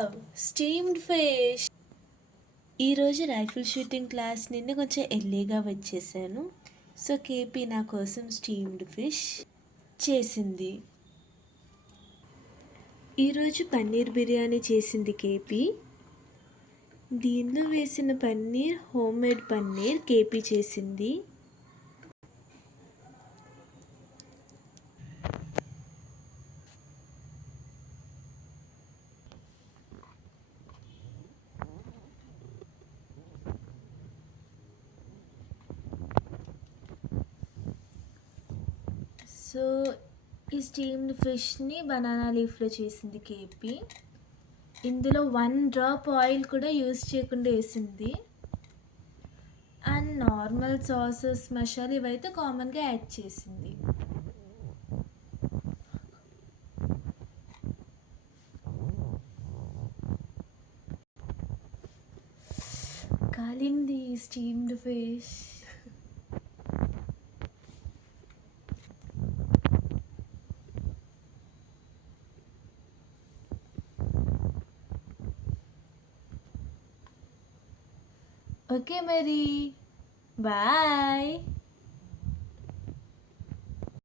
Wow steamed fish. ఈరోజు rifle shooting class నిన్న కొంచెం ఎర్లీగా వచ్చేసాను. సో కేపీ నా కోసం స్టీమ్డ్ ఫిష్ చేసింది. ఈరోజు పన్నీర్ బిర్యానీ చేసింది కేపీ. దీనిలో వేసిన paneer home made paneer KP చేసింది. సో ఈ స్టీమ్డ్ ఫిష్ని బనానా లీఫ్లో చేసింది కేపీ. ఇందులో వన్ డ్రాప్ ఆయిల్ కూడా యూస్ చేయకుండా వేసింది. అండ్ నార్మల్ సాసెస్ మసాలా ఇవైతే కామన్గా యాడ్ చేసింది. కాలింది steamed fish. ఓకే మరి బాయ్